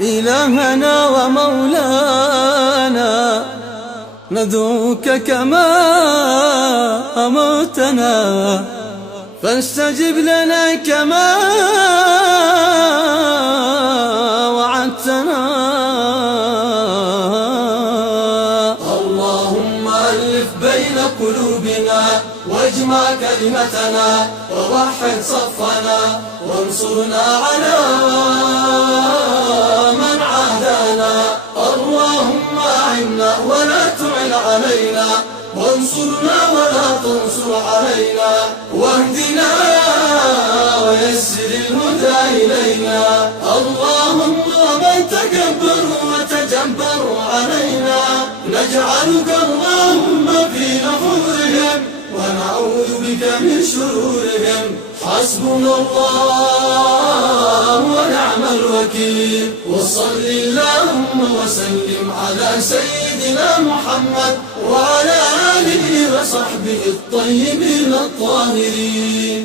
إلهنا ومولانا ندعوك كما أمرتنا، فاستجب لنا كما وعدتنا. اللهم ألف بين قلوبنا واجمع كلمتنا ووحد صفنا وانصرنا على من عادانا. اللهم أعنا ولا تعن علينا، وانصرنا ولا تنصر علينا، واهدنا ويسر الهدى إلينا. اللهم من تكبروا وتجبروا علينا نجعلك اللهم في نحورهم ونعوذ بك من شرورهم. حسبنا الله ونعم الوكيل، وصل اللهم وسلم على سيدنا محمد وعلى آله وصحبه الطيبين الطاهرين.